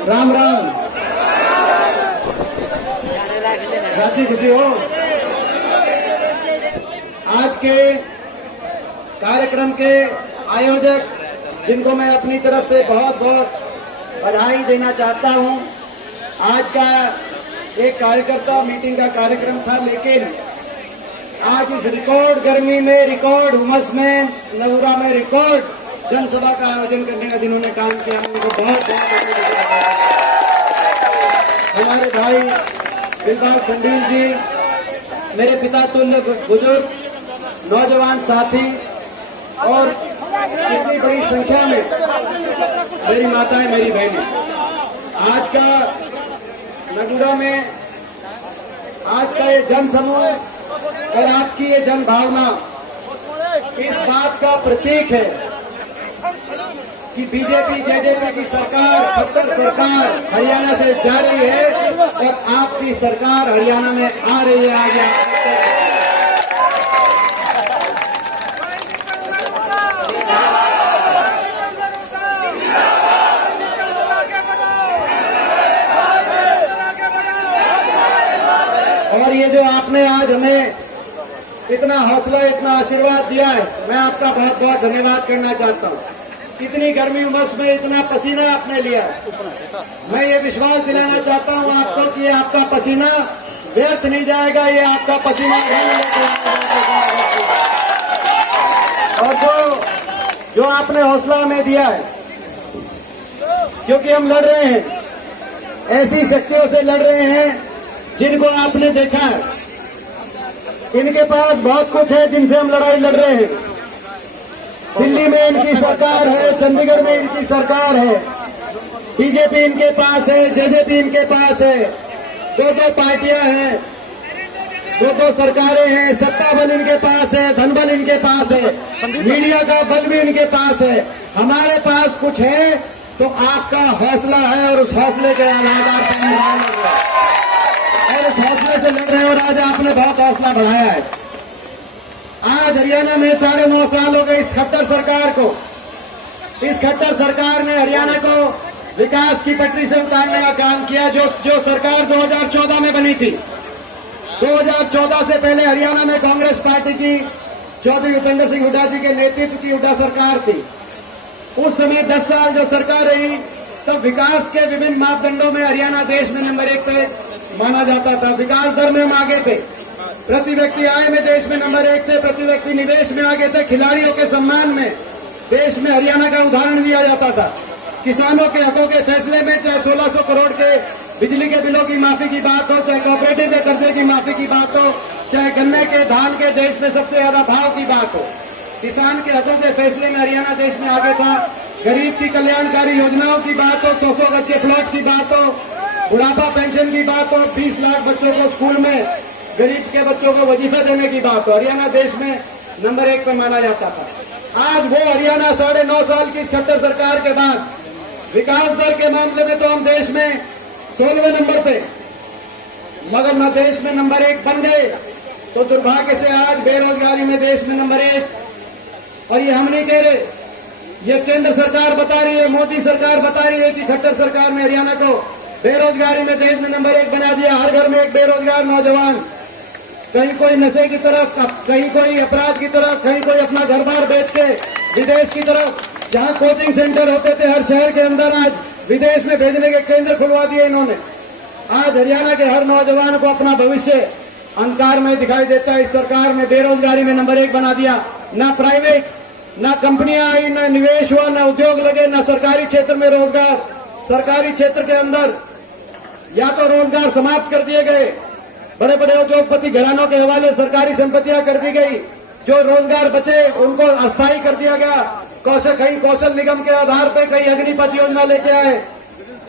राम राम। राजी खुशी हो। आज के कार्यक्रम के आयोजक जिनको मैं अपनी तरफ से बहुत बहुत बधाई देना चाहता हूं। आज का एक कार्यकर्ता मीटिंग का कार्यक्रम था, लेकिन आज इस रिकॉर्ड गर्मी में, रिकॉर्ड उमस में, नगुरा में रिकॉर्ड जनसभा का आयोजन करने का जिन्होंने काम किया, उनको बहुत बहुत हमारे भाई दिलबाग संडील जी, मेरे पिता तुल्य बुजुर्ग, नौजवान साथी और इतनी बड़ी संख्या में मेरी माताएं, मेरी बहनें, आज का नगुरा में आज का ये जन समूह और आपकी ये जन भावना इस बात का प्रतीक है कि बीजेपी जेजेपी की सरकार, खट्टर सरकार हरियाणा से जा रही है और आपकी सरकार हरियाणा में आ रही है। आगे और ये जो आपने आज हमें इतना हौसला, इतना आशीर्वाद दिया है, मैं आपका बहुत बहुत धन्यवाद करना चाहता हूँ। इतनी गर्मी उमस में इतना पसीना आपने लिया, मैं ये विश्वास दिलाना चाहता हूँ आपको कि ये आपका पसीना व्यर्थ नहीं जाएगा, ये आपका पसीना और जो आपने हौसला हमें दिया है, क्योंकि हम लड़ रहे हैं, ऐसी शक्तियों से लड़ रहे हैं जिनको आपने देखा है, इनके पास बहुत कुछ है जिनसे हम लड़ाई लड़ रहे हैं। दिल्ली में इनकी सरकार है, चंडीगढ़ में इनकी सरकार है, बीजेपी इनके पास है, जेजेपी इनके पास है, दो पार्टियां हैं, दो सरकारें हैं, सत्ता बल इनके पास है, धन बल इनके पास है, मीडिया का बल भी इनके पास है। हमारे पास कुछ है तो आपका हौसला है और उस हौसले के आधार पर और उस हौसले से लड़ रहे हैं और आज आपने बहुत हौसला बढ़ाया है। आज हरियाणा में 9.5 साल हो गए इस खट्टर सरकार को। इस खट्टर सरकार ने हरियाणा को विकास की पटरी से उतारने का काम किया। जो सरकार 2014 में बनी थी, 2014 से पहले हरियाणा में कांग्रेस पार्टी की चौधरी भूपेंद्र सिंह हुड्डा जी के नेतृत्व की हुड्डा सरकार थी। उस समय 10 साल जो सरकार रही, तब विकास के विभिन्न मापदंडों में हरियाणा देश में नंबर 1 पे माना जाता था। विकास दर में हम आगे थे, प्रति व्यक्ति आय में देश में नंबर 1 थे, प्रति व्यक्ति निवेश में आगे थे, खिलाड़ियों के सम्मान में देश में हरियाणा का उदाहरण दिया जाता था। किसानों के हकों के फैसले में चाहे 1600 करोड़ के बिजली के बिलों की माफी की बात हो, चाहे कोऑपरेटिव के कर्जे की माफी की बात हो, चाहे गन्ने के, धान के देश में सबसे ज्यादा भाव की बात हो, किसान के हकों के फैसले में हरियाणा देश में आगे था। गरीब की कल्याणकारी योजनाओं की बात हो, 100 गज के प्लॉट की बात हो, बुढ़ापा पेंशन की बात हो, 20 लाख बच्चों को स्कूल में, गरीब के बच्चों को वजीफा देने की बात हो, हरियाणा देश में नंबर 1 पर माना जाता था। आज वो हरियाणा 9.5 साल की इस खट्टर सरकार के बाद विकास दर के मामले में तो हम देश में 16वें नंबर पे, मगर न देश में नंबर 1 बन गए तो दुर्भाग्य से आज बेरोजगारी में देश में नंबर 1। और ये हम नहीं कह रहे, ये केंद्र सरकार बता रही है, मोदी सरकार बता रही है कि खट्टर सरकार ने हरियाणा को बेरोजगारी में देश में नंबर 1 बना दिया। हर घर में एक बेरोजगार नौजवान, कहीं कोई नशे की तरफ, कहीं कोई अपराध की तरफ, कहीं कोई अपना घर बार बेच के विदेश की तरफ। जहां कोचिंग सेंटर होते थे हर शहर के अंदर, आज विदेश में भेजने के केंद्र खुलवा दिए इन्होंने। आज हरियाणा के हर नौजवान को अपना भविष्य अंधकार में दिखाई देता है। इस सरकार ने बेरोजगारी में नंबर 1 बना दिया। ना प्राइवेट, ना कंपनियां आई, ना निवेश हुआ, ना उद्योग लगे, ना सरकारी क्षेत्र में रोजगार। सरकारी क्षेत्र के अंदर या तो रोजगार समाप्त कर दिए गए, बड़े बड़े उद्योगपति घरानों के हवाले सरकारी संपत्तियां कर दी गई, जो रोजगार बचे उनको अस्थायी कर दिया गया। कहीं कौशल निगम के आधार पर कहीं अग्निपथ योजना लेके आए,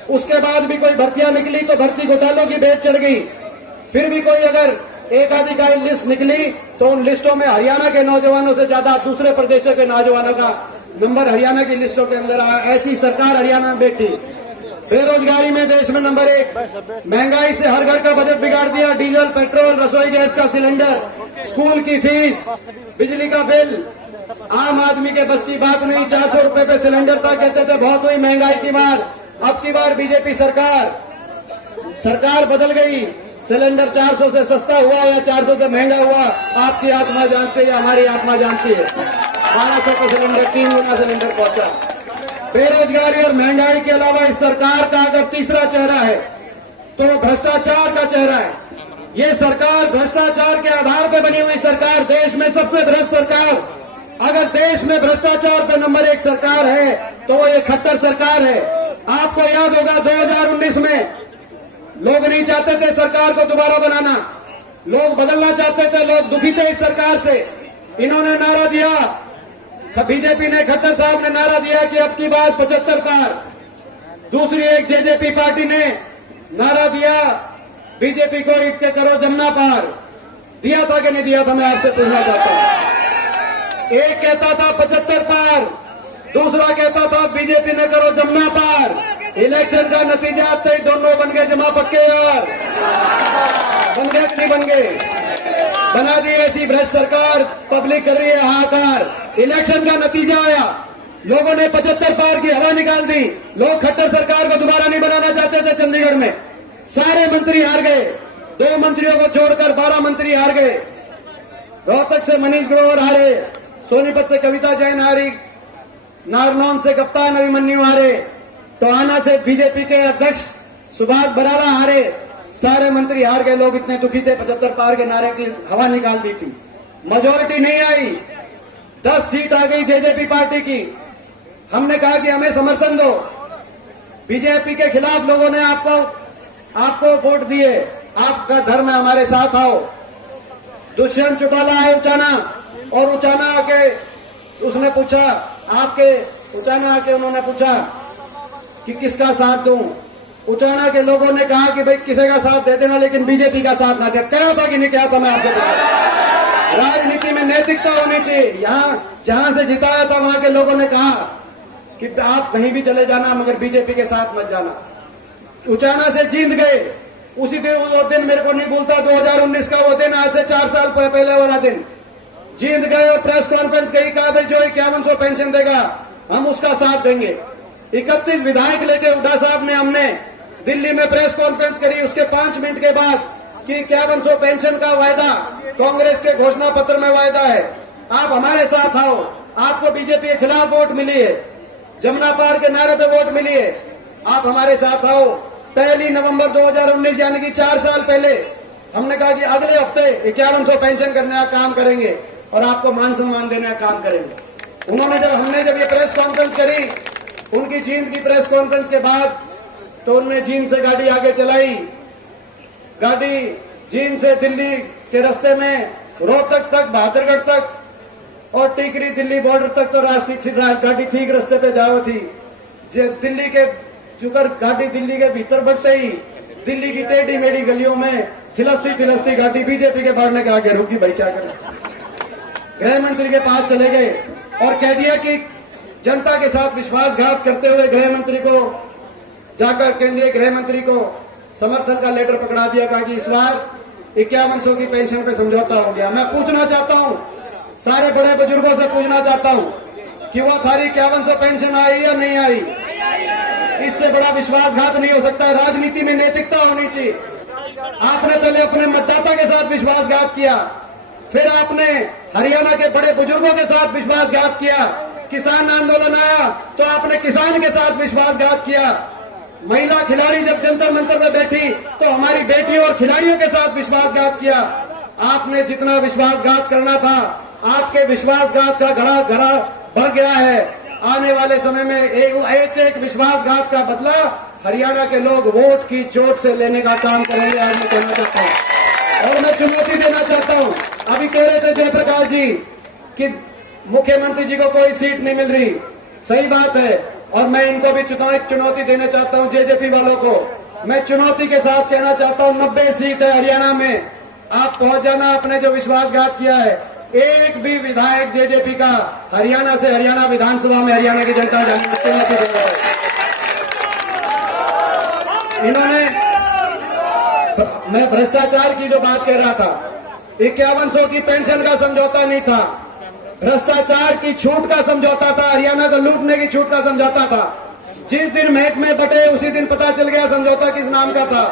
उसके बाद भी कोई भर्तियां निकली तो भर्ती घोटालों की भेंट चढ़ गई। फिर भी कोई अगर एक आधिकारिक लिस्ट निकली तो उन लिस्टों में हरियाणा के नौजवानों से ज्यादा दूसरे प्रदेशों के नौजवानों का नंबर हरियाणा की लिस्टों के अंदर आया। ऐसी सरकार हरियाणा में बैठी। बेरोजगारी में देश में नंबर 1, महंगाई से हर घर का बजट बिगाड़ दिया। डीजल, पेट्रोल, रसोई गैस का सिलेंडर, स्कूल की फीस, बिजली का बिल, आम आदमी के बस की बात नहीं। 400 रुपए पे सिलेंडर था, कहते थे बहुत हुई महंगाई की मार। अब की बार बीजेपी सरकार बदल गई। सिलेंडर 400 से सस्ता हुआ या 400 से महंगा हुआ, आपकी आत्मा जानती है, हमारी आत्मा जानती है। 1200 का सिलेंडर 3 गुना सिलेंडर पहुंचा। बेरोजगारी और महंगाई के अलावा इस सरकार का अगर तीसरा चेहरा है तो भ्रष्टाचार का चेहरा है। ये सरकार भ्रष्टाचार के आधार पर बनी हुई सरकार, देश में सबसे भ्रष्ट सरकार। अगर देश में भ्रष्टाचार पर नंबर 1 सरकार है तो वो ये खट्टर सरकार है। आपको याद होगा 2019 में लोग नहीं चाहते थे सरकार को दोबारा बनाना, लोग बदलना चाहते थे, लोग दुखी थे इस सरकार से। इन्होंने नारा दिया, बीजेपी ने, खट्टर साहब ने नारा दिया कि अब की बात 75 पार। दूसरी एक जेजेपी पार्टी ने नारा दिया बीजेपी को ईट के करो जमुना पार। दिया था कि नहीं दिया था, मैं आपसे पूछना चाहता हूं। एक कहता था 75 पार, दूसरा कहता था बीजेपी ने करो जमुना पार। इलेक्शन का नतीजा आते ही दोनों बन गए जमा पक्के यार। बन गए कि नहीं बन गए? बना दी ऐसी भ्रष्ट सरकार, पब्लिक कर रही है हाहाकार। इलेक्शन का नतीजा आया, लोगों ने 75 पार की हवा निकाल दी। लोग खट्टर सरकार को दोबारा नहीं बनाना चाहते थे। चंडीगढ़ में सारे मंत्री हार गए, 2 मंत्रियों को छोड़कर 12 मंत्री हार गए। रोहतक से मनीष ग्रोवर हारे, सोनीपत से कविता जैन हारी, नारनौल से कप्तान अभिमन्यु हारे, टोहाना से बीजेपी के अध्यक्ष सुभाष बराला हारे। सारे मंत्री हार गए। लोग इतने दुखी थे, 75 पार के नारे की हवा निकाल दी थी। मेजोरिटी नहीं आई, 10 सीट आ गई जेजेपी पार्टी की। हमने कहा कि हमें समर्थन दो। बीजेपी के खिलाफ लोगों ने आपको वोट दिए, आपका धर्म है, हमारे साथ आओ। दुष्यंत चौटाला आए उचाना, और उचाना आके उसने पूछा, आपके उचाना आके उन्होंने पूछा कि किसका साथ दूं। उचाना के लोगों ने कहा कि भाई किसी का साथ दे देना, लेकिन बीजेपी का साथ ना दे। क्या था कि नहीं क्या था, मैं आपसे पूछा। राजनीति में नैतिकता होनी चाहिए। यहां जहां से जिताया था वहां के लोगों ने कहा कि आप कहीं भी चले जाना मगर बीजेपी के साथ मत जाना। उचाना से जीत गए। उसी दिन, वो दिन मेरे को नहीं भूलता, 2019 का वो दिन, आज से 4 साल पहले वाला दिन। जीत गए और प्रेस कॉन्फ्रेंस कही, कहा भाई जो 5100 पेंशन देगा हम उसका साथ देंगे। 31 विधायक लेके हुड्डा साहब ने, हमने दिल्ली में प्रेस कॉन्फ्रेंस करी। उसके 5 मिनट के बाद कि 5100 पेंशन का वायदा कांग्रेस के घोषणा पत्र में वायदा है, आप हमारे साथ आओ। आपको बीजेपी के खिलाफ वोट मिली है, जमुना पार के नारे पे वोट मिली है, आप हमारे साथ आओ। 1 नवंबर 2019 यानी कि 4 साल पहले हमने कहा कि अगले हफ्ते 5100 पेंशन करने का काम करेंगे और आपको मान सम्मान देने का काम करेंगे। उन्होंने हमने जब ये प्रेस कॉन्फ्रेंस करी, उनकी जींद की प्रेस कॉन्फ्रेंस के बाद, तो उन्होंने जींद से गाड़ी आगे चलाई। गाड़ी जींद से दिल्ली के रास्ते में रोहतक तक, बहादुरगढ़ तक और टीकरी दिल्ली बॉर्डर तक तो गाड़ी ठीक रास्ते पे जाओ थी। दिल्ली के जुकर गाड़ी दिल्ली के भीतर बढ़ते ही दिल्ली की टेढ़ी मेढ़ी गलियों में थिलस्ती गाड़ी बीजेपी के बढ़ने के आगे रुकी। भाई क्या करें? गृह मंत्री के पास चले गए और कह दिया कि जनता के साथ विश्वासघात करते हुए गृह मंत्री को जाकर, केंद्रीय गृह मंत्री को समर्थन का लेटर पकड़ा दिया। कहा कि इस बार 5100 की पेंशन पे समझौता हो गया। मैं पूछना चाहता हूं, सारे बड़े बुजुर्गों से पूछना चाहता हूं कि वो थारी 5100 पेंशन आई या नहीं आई? इससे बड़ा विश्वासघात नहीं हो सकता। राजनीति में नैतिकता होनी चाहिए। आपने पहले अपने मतदाता के साथ विश्वासघात किया, फिर आपने हरियाणा के बड़े बुजुर्गों के साथ विश्वासघात किया। किसान आंदोलन आया तो आपने किसान के साथ विश्वासघात किया। महिला खिलाड़ी जब जंतर मंतर में बैठी तो हमारी बेटियों और खिलाड़ियों के साथ विश्वासघात किया। आपने जितना विश्वासघात करना था, आपके विश्वासघात का घड़ा बढ़ गया है। आने वाले समय में एक विश्वासघात का बदला हरियाणा के लोग वोट की चोट से लेने का काम करेंगे, आज मैं कहना चाहता हूं। और मैं चुनौती देना चाहता हूं, अभी कह रहे थे जयप्रकाश जी कि मुख्यमंत्री जी को कोई सीट नहीं मिल रही। सही बात है, और मैं इनको भी चुनौती देना चाहता हूं, जेजेपी वालों को मैं चुनौती के साथ कहना चाहता हूं, 90 सीट है हरियाणा में, आप पहुंच जाना। आपने जो विश्वासघात किया है, एक भी विधायक जेजेपी का हरियाणा से हरियाणा विधानसभा में हरियाणा की जनता चुनौती देगा। इन्होंने, मैं भ्रष्टाचार की जो बात कह रहा था, 5100 की पेंशन का समझौता नहीं था, भ्रष्टाचार की छूट का समझौता था, हरियाणा को लूटने की छूट का समझौता था। जिस दिन महकमे बटे उसी दिन पता चल गया समझौता किस नाम का था।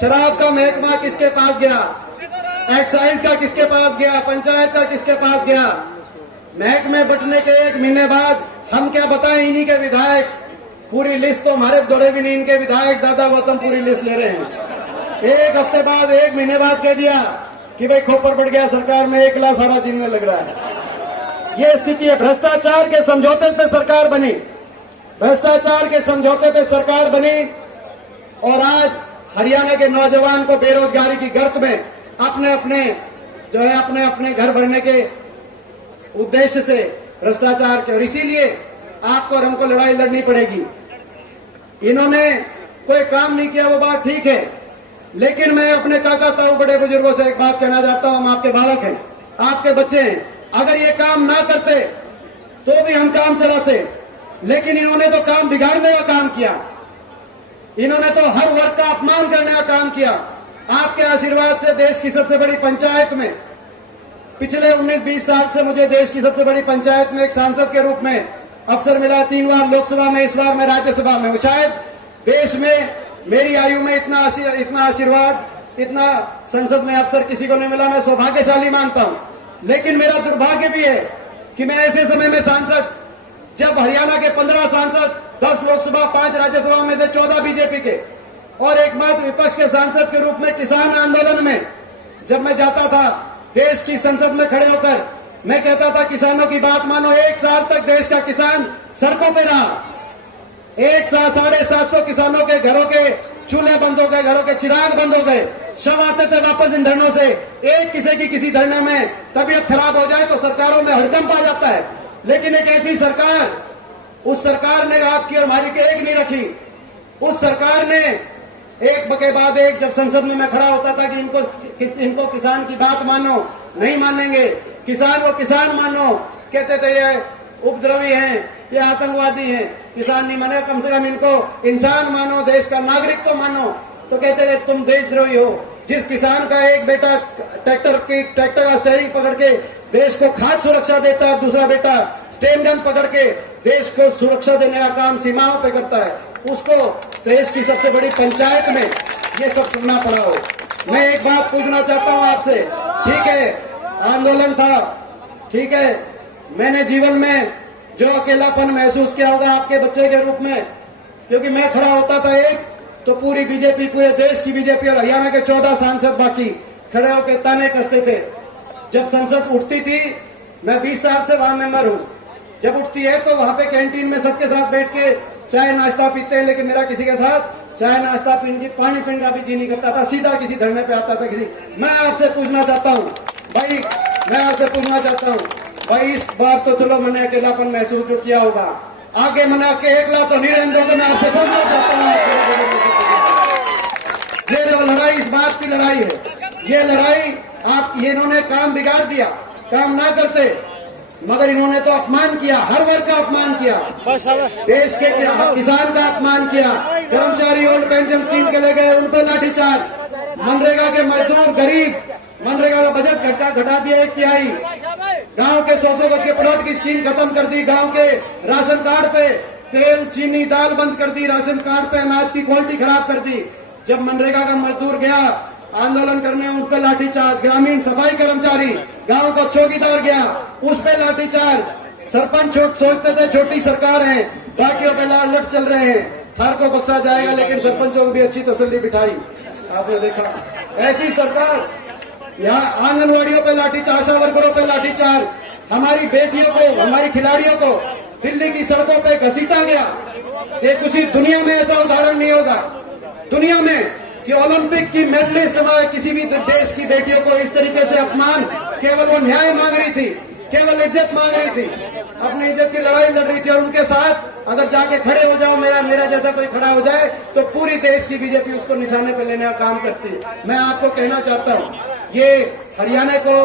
शराब का महकमा किसके पास गया, एक्साइज का किसके पास गया, पंचायत का किसके पास गया। महकमे बटने के 1 महीने बाद हम क्या बताएं, इन्हीं के विधायक पूरी लिस्ट तो हमारे दौड़े भी नहीं, इनके विधायक दादा गौतम पूरी लिस्ट ले रहे हैं। 1 हफ्ते बाद 1 महीने बाद कह दिया कि भाई खोपर बढ़ गया सरकार में, 1 लाख सारा दिन में लग रहा है। ये स्थिति है। भ्रष्टाचार के समझौते पे सरकार बनी, भ्रष्टाचार के समझौते पे सरकार बनी और आज हरियाणा के नौजवान को बेरोजगारी की गर्त में अपने अपने घर भरने के उद्देश्य से भ्रष्टाचार के, और इसीलिए आपको और हमको लड़ाई लड़नी पड़ेगी। इन्होंने कोई काम नहीं किया वो बात ठीक है, लेकिन मैं अपने काका ताऊ बड़े बुजुर्गों से एक बात कहना चाहता हूं, हम आपके बालक हैं, आपके बच्चे हैं। अगर ये काम ना करते तो भी हम काम चलाते, लेकिन इन्होंने तो काम बिगाड़ने का काम किया, इन्होंने तो हर वर्ग का अपमान करने का काम किया। आपके आशीर्वाद से देश की सबसे बड़ी पंचायत में पिछले 19-20 साल से मुझे देश की सबसे बड़ी पंचायत में एक सांसद के रूप में अवसर मिला। 3 बार लोकसभा में, इस बार मैं राज्यसभा में। शायद देश में मेरी आयु में इतना आशीर्वाद, इतना संसद में अवसर किसी को नहीं मिला। मैं सौभाग्यशाली मानता हूं, लेकिन मेरा दुर्भाग्य भी है कि मैं ऐसे समय में सांसद, जब हरियाणा के 15 सांसद, 10 लोकसभा, 5 राज्यसभा में थे, 14 बीजेपी के, और एकमात्र विपक्ष के सांसद के रूप में किसान आंदोलन में जब मैं जाता था, देश की संसद में खड़े होकर मैं कहता था किसानों की बात मानो। 1 साल तक देश का किसान सड़कों पे रहा। 750 किसानों के घरों के चूल्हे बंद हो गए, घरों के चिराग बंद हो गए, शव आते थे वापस इन धरनों से। एक किसी धरने में तबीयत खराब हो जाए तो सरकारों में हड़कंप आ जाता है, लेकिन एक ऐसी सरकार, उस सरकार ने आपकी और हमारी की एक नहीं रखी। उस सरकार ने एक के बाद एक, जब संसद में मैं खड़ा होता था कि इनको किसान की बात मानो, नहीं मानेंगे, किसान को किसान मानो, कहते थे ये उपद्रवी हैं, ये आतंकवादी हैं, किसान नहीं माने, कम से कम इनको इंसान मानो, देश का नागरिक तो मानो, तो कहते थे तुम देशद्रोही हो। जिस किसान का एक बेटा ट्रैक्टर का स्टीयरिंग पकड़ के देश को खाद्य सुरक्षा देता है, दूसरा बेटा स्टेन गन पकड़ के देश को सुरक्षा देने का काम सीमाओं पे करता है, उसको देश की सबसे बड़ी पंचायत में ये सब सुनना पड़ा हो। मैं एक बात पूछना चाहता हूं आपसे, ठीक है आंदोलन था, ठीक है, मैंने जीवन में जो अकेलापन महसूस किया होगा आपके बच्चे के रूप में, क्योंकि मैं खड़ा होता था एक, तो पूरी बीजेपी, पूरे देश की बीजेपी और हरियाणा के 14 सांसद बाकी खड़े होकर ताने कसते थे। जब संसद उठती थी, मैं 20 साल से वहां मेंबर हूं, जब उठती है तो वहां पे कैंटीन में सबके साथ बैठ के चाय नाश्ता पीते हैं, लेकिन मेरा किसी के साथ चाय नाश्ता पीने, पानी पीने का भी जी नहीं करता था, सीधा किसी धरने पे आता था किसी। मैं आपसे पूछना चाहता हूं भाई, भाई इस बार तो चलो मैंने अकेलापन महसूस जो किया होगा, आगे मैंने अकेला तो नहीं रहने दोगे। मैं आपसे पूछना चाहता हूँ, ये लड़ाई इस बात की लड़ाई है, ये लड़ाई ये इन्होंने काम बिगाड़ दिया, काम ना करते, मगर इन्होंने तो अपमान किया, हर वर्ग का अपमान किया, देश के किसान का अपमान किया, कर्मचारी ओल्ड पेंशन स्कीम के ले गए, उन पर लाठीचार्ज, मनरेगा के मजदूर गरीब, मनरेगा का बजट घटा दिया 1/3, गांव के 100 गज के प्लॉट की स्कीम खत्म कर दी, गांव के राशन कार्ड पे तेल चीनी दाल बंद कर दी, राशन कार्ड पे अनाज की क्वालिटी खराब कर दी। जब मनरेगा का मजदूर गया आंदोलन करने, उन पर लाठीचार्ज, ग्रामीण सफाई कर्मचारी, गांव का चौकीदार गया, उस पर लाठीचार्ज, सरपंच सोचते थे छोटी सरकार है, बाकियों पे लट चल रहे हैं, थार को बख्शा जाएगा, लेकिन सरपंचों को भी अच्छी तसल्ली बिठाई। आपने देखा ऐसी सरकार, यहाँ आंगनवाड़ियों पे लाठीचार्ज, आशा वर्करों पे लाठीचार्ज, हमारी बेटियों को, हमारी खिलाड़ियों को दिल्ली की सड़कों पे घसीटा गया। ये किसी दुनिया में ऐसा उदाहरण नहीं होगा दुनिया में कि ओलंपिक की मेडलिस्ट हमारे किसी भी देश की बेटियों को इस तरीके से अपमान, केवल वो न्याय मांग रही थी, केवल इज्जत मांग रही थी, अपनी इज्जत की लड़ाई लड़ रही थी, और उनके साथ अगर जाके खड़े हो जाओ, मेरा जैसा कोई खड़ा हो जाए, तो पूरी देश की बीजेपी उसको निशाने पर लेने का काम करती है। मैं आपको कहना चाहता हूँ, ये हरियाणा को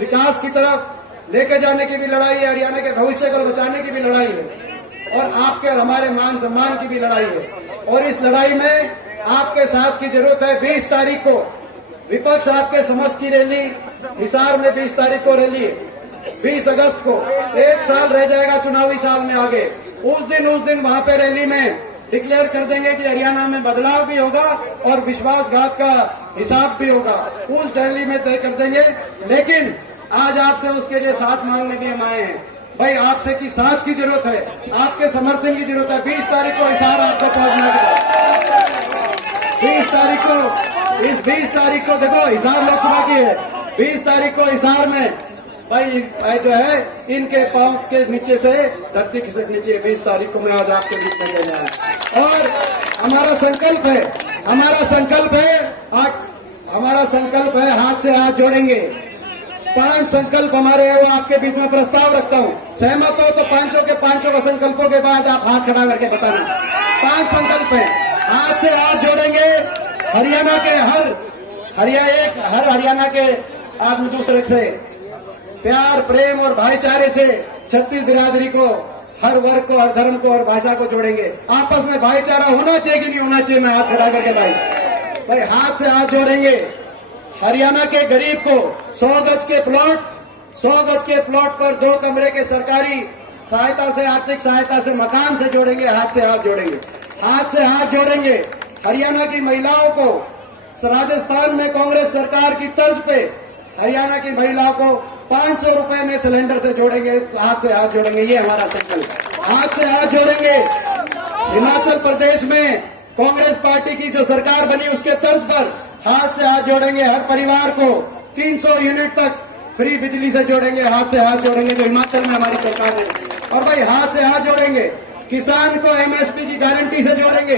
विकास की तरफ लेके जाने की भी लड़ाई है, हरियाणा के भविष्य को बचाने की भी लड़ाई है, और आपके और हमारे मान सम्मान की भी लड़ाई है। और इस लड़ाई में आपके साथ की जरूरत है। 20 तारीख को विपक्ष आपके समक्ष की रैली हिसार में, 20 तारीख को रैली है, 20 अगस्त को, 1 साल रह जाएगा चुनावी साल में आगे। उस दिन वहां पे रैली में डिक्लेयर कर देंगे कि हरियाणा में बदलाव भी होगा और विश्वासघात का हिसाब भी होगा। उस रैली में तय कर देंगे। लेकिन आज आपसे उसके लिए साथ मांगने के हम आए हैं। भाई आपसे की साथ की जरूरत है, आपके समर्थन की जरूरत है। 20 तारीख को हिसार आपको पहुंचना है। 20 तारीख को, इस 20 तारीख को देखो हिसार लोकसभा की है। 20 तारीख को हिसार में भाई जो है इनके पांव के नीचे से धरती खिसकनी चाहिए। 20 तारीख को मैं आज आपके बीच में कहना है। और हमारा संकल्प है, हमारा संकल्प है हाथ से हाथ जोड़ेंगे। 5 संकल्प हमारे हैं, वो आपके बीच में प्रस्ताव रखता हूं। सहमत हो तो पांचों का संकल्पों के बाद आप हाथ खड़ा करके बताना। 5 संकल्प है, हाथ से हाथ जोड़ेंगे। हरियाणा के हर हरियाणा के आदमी दूसरे से प्यार, प्रेम और भाईचारे से छत्तीस बिरादरी को, हर वर्ग को, हर धर्म को और भाषा को जोड़ेंगे। आपस में भाईचारा होना चाहिए कि नहीं होना चाहिए? मैं हाथ खड़ा करके भाई हाथ से हाथ जोड़ेंगे। हरियाणा के गरीब को 100 गज के प्लॉट पर 2 कमरे के सरकारी सहायता से, आर्थिक सहायता से, मकान से जोड़ेंगे। हाथ से हाथ जोड़ेंगे, हाथ से हाथ जोड़ेंगे। हरियाणा की महिलाओं को राजस्थान में कांग्रेस सरकार की तर्ज पे हरियाणा की महिलाओं को 500 रुपए में सिलेंडर से जोड़ेंगे। हाथ से हाथ जोड़ेंगे, ये हमारा संकल्प। हाथ से हाथ जोड़ेंगे। हिमाचल प्रदेश में कांग्रेस पार्टी की जो सरकार बनी उसके तर्ज पर हाथ से हाथ जोड़ेंगे। हर परिवार को 300 यूनिट तक फ्री बिजली से जोड़ेंगे। हाथ से हाथ जोड़ेंगे, जो हिमाचल में हमारी सरकार है। और भाई हाथ से हाथ जोड़ेंगे। किसान को एमएसपी की गारंटी से जोड़ेंगे।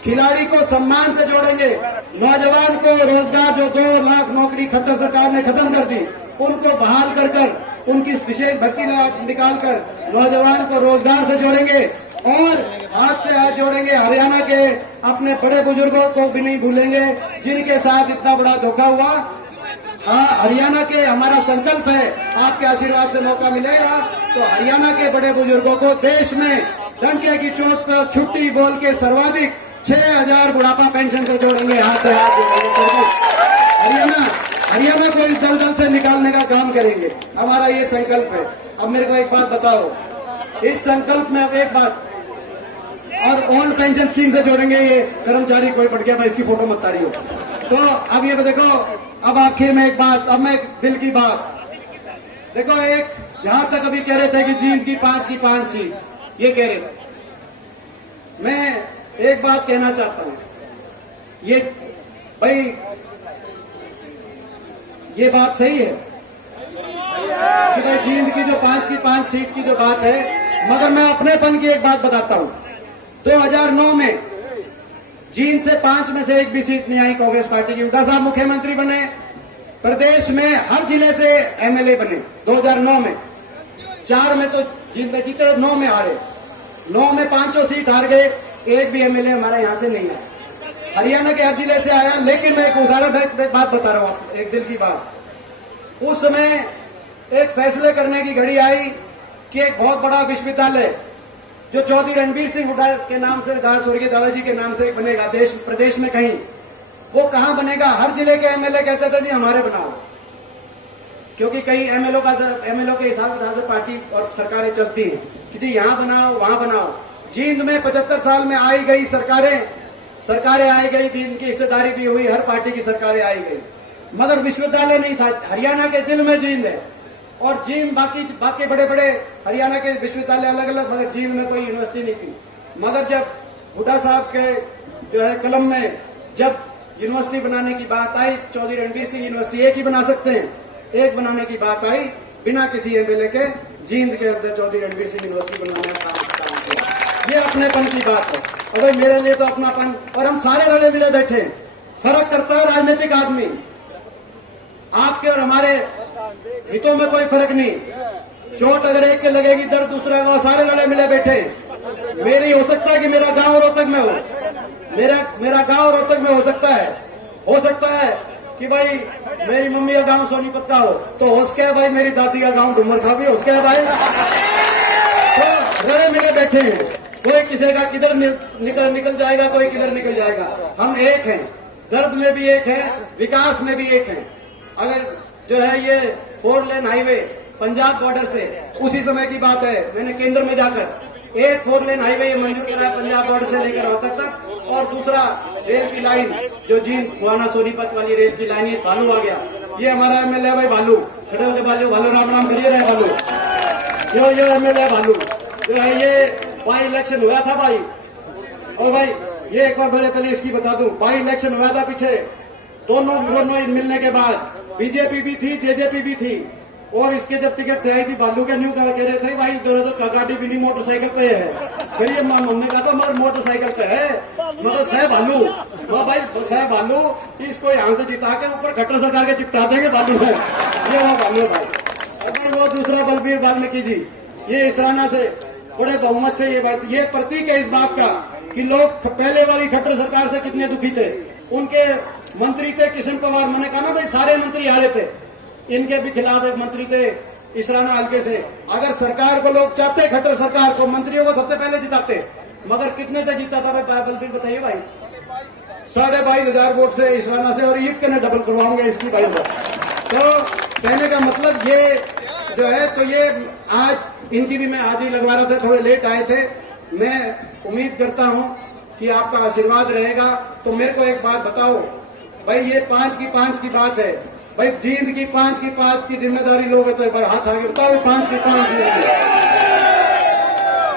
खिलाड़ी को सम्मान से जोड़ेंगे। नौजवान को रोजगार, जो 2 लाख नौकरी खट्टर सरकार ने खत्म कर दी, उनको बहाल कर उनकी विशेष भर्ती निकालकर नौजवान को रोजगार से जोड़ेंगे। और हाथ से हाथ जोड़ेंगे। हरियाणा के अपने बड़े बुजुर्गों को भी नहीं भूलेंगे जिनके साथ इतना बड़ा धोखा हुआ। हाँ, हरियाणा के हमारा संकल्प है, आपके आशीर्वाद से मौका मिलेगा तो हरियाणा के बड़े बुजुर्गों को देश में डंके की चोट पर छुट्टी बोल के सर्वाधिक 6000 बुढ़ापा पेंशन से जोड़ेंगे। हाथ से हाथ जोड़ेंगे। हरियाणा को इस दलदल से निकालने का काम करेंगे। हमारा ये संकल्प है। अब मेरे को एक बात बताओ, इस संकल्प में अब एक बात, और ओल्ड पेंशन स्कीम से जोड़ेंगे। ये कर्मचारी कोई पड़ गया, मैं इसकी फोटो मत तारी हो। तो अब ये देखो, अब आखिर में एक बात, अब मैं दिल की बात देखो। एक जहां तक अभी कह रहे थे कि जींद की 5 की 5 सीट, ये कह रहे थे। मैं एक बात कहना चाहता हूं, ये भाई ये बात सही है कि भाई जींद की जो 5 की 5 सीट की जो बात है, मगर मैं अपनेपन की एक बात बताता हूं। 2009 में जींद से 5 में से एक भी सीट नहीं आई कांग्रेस पार्टी की। हुड्डा साहब मुख्यमंत्री बने, प्रदेश में हर जिले से एमएलए बने। 2009 में 4 में तो जींद में जीते, 9 में हारे। 9 में 5 सीट हार गए, एक भी एमएलए हमारे यहां से नहीं आया। हरियाणा के हर जिले से आया। लेकिन मैं एक उदाहरण, एक बात बता रहा हूं, एक दिल की बात। उस समय एक फैसले करने की घड़ी आई कि एक बहुत बड़ा विश्वविद्यालय जो चौधरी रणबीर सिंह हुड्डा के नाम से, स्वर्गीय दादाजी के नाम से बनेगा प्रदेश में कहीं, वो कहां बनेगा? हर जिले के एमएलए कहते थे जी हमारे बनाओ, क्योंकि कई एमएलए के हिसाब से पार्टी और सरकारें चलती हैं कि जी यहां बनाओ, वहां बनाओ। जींद में 75 साल में आई गई सरकारें आई गई थी, इनकी हिस्सेदारी भी हुई, हर पार्टी की सरकारें आई गई, मगर विश्वविद्यालय नहीं था। हरियाणा के दिल में जींद है, और जींद बाकी बड़े बड़े हरियाणा के विश्वविद्यालय अलग अलग, मगर जींद में कोई यूनिवर्सिटी नहीं थी। मगर जब हुड्डा साहब के जो है कलम में जब यूनिवर्सिटी बनाने की बात आई, चौधरी रणबीर सिंह यूनिवर्सिटी एक ही बना सकते हैं, एक बनाने की बात आई, बिना किसी एमएलए के जींद के अंदर चौधरी रणबीर सिंह यूनिवर्सिटी बनाने का काम किया। ये अपनेपन की बात है। अगर मेरे लिए तो अपनापन, और हम सारे रले मिले बैठे। फर्क करता है राजनीतिक आदमी, आपके और हमारे हितों में कोई फर्क नहीं। चोट अगर एक के लगेगी, दर्द दूसरा होगा, सारे रले मिले बैठे। मेरी हो सकता है कि मेरा गांव रोहतक में हो, मेरा गांव रोहतक में हो सकता है कि भाई मेरी मम्मी का गांव सोनीपत का हो, तो हो सके भाई मेरी दादी का गांव डुमरखा भी हो सके भाई। तो रले मिले बैठे हैं, कोई किसी का किधर निकल जाएगा, कोई किधर निकल जाएगा। हम एक हैं, दर्द में भी एक हैं, विकास में भी एक हैं। अगर जो है ये 4 लेन हाईवे पंजाब बॉर्डर से, उसी समय की बात है, मैंने केंद्र में जाकर एक 4 लेन हाईवे मंजूर करा है पंजाब बॉर्डर से लेकर रोहतक तक, और दूसरा रेल की लाइन जो जींद गोहाना सोनीपत वाली रेल की लाइन, ये भालू आ गया। ये हमारा एमएलए भाई भालू, खड़े होकर भालू भालू राम राम करिए रहे भालू। जो एमएलए भालू जो है, ये बाई इलेक्शन हुआ था भाई। और भाई ये एक बार पहले पहले इसकी बता दूं, बाई इलेक्शन हुआ था पीछे, दोनों मिलने के बाद बीजेपी भी थी, जेजेपी भी थी, और इसके जब टिकट आई थी भालू के न्यू कह रहे थे भाई जो तो गाड़ी भी नहीं मोटरसाइकिल पे है। फिर ये हमने कहा था मगर मोटरसाइकिल पे है, मगर सह भालू, वाह भाई सह भालू, इसको यहाँ से जिता के ऊपर खट्टर सरकार के चिपटा देंगे भालू है, ये वो भालू भाई। और वो दूसरा बलबीर वाल्मीकि जी, ये इसराना से बड़े बहुमत से ये प्रतीक है इस बात का कि लोग पहले वाली खट्टर सरकार से कितने दुखी थे। उनके मंत्री थे किशन पवार, मैंने कहा ना भाई सारे मंत्री हारे थे, इनके भी खिलाफ एक मंत्री थे इसराना हल्के से। अगर सरकार को लोग चाहते, खट्टर सरकार को, मंत्रियों को सबसे पहले जिताते, मगर कितने से जीता था भाई बलबीर बताइए भाई? 22,500 वोट से इसराना से, और ईद के ने डबल करवाऊंगे इसकी भाई वोट। तो कहने का मतलब ये जो है, तो ये आज इनकी भी मैं हाजिरी लगवा रहा था, थोड़े लेट आए थे। मैं उम्मीद करता हूं कि आपका आशीर्वाद रहेगा। तो मेरे को एक बात बताओ भाई, ये 5 की बात है भाई, जींद की 5 की जिम्मेदारी लोगे तो एक बार हाथ आगे बताओ, 5 की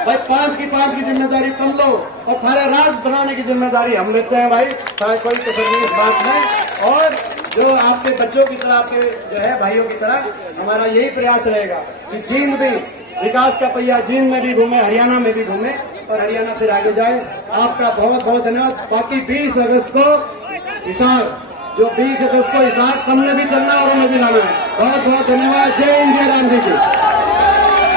भाई 5 की जिम्मेदारी तुम लो, और थारे राज बनाने की जिम्मेदारी हम लेते हैं भाई, थारे कोई तसल्ली इस बात में। और जो आपके बच्चों की तरह, आपके जो है भाइयों की तरह, हमारा यही प्रयास रहेगा कि जींद भी विकास का पहिया, जींद में भी घूमे, हरियाणा में भी घूमे, और हरियाणा फिर आगे जाए। आपका बहुत बहुत धन्यवाद। बाकी 20 अगस्त को हिसार, जो 20 अगस्त को हिसार, तुमने भी चलना और हमें भी लाना है। बहुत बहुत धन्यवाद। जय हिंद, जय राम जी की।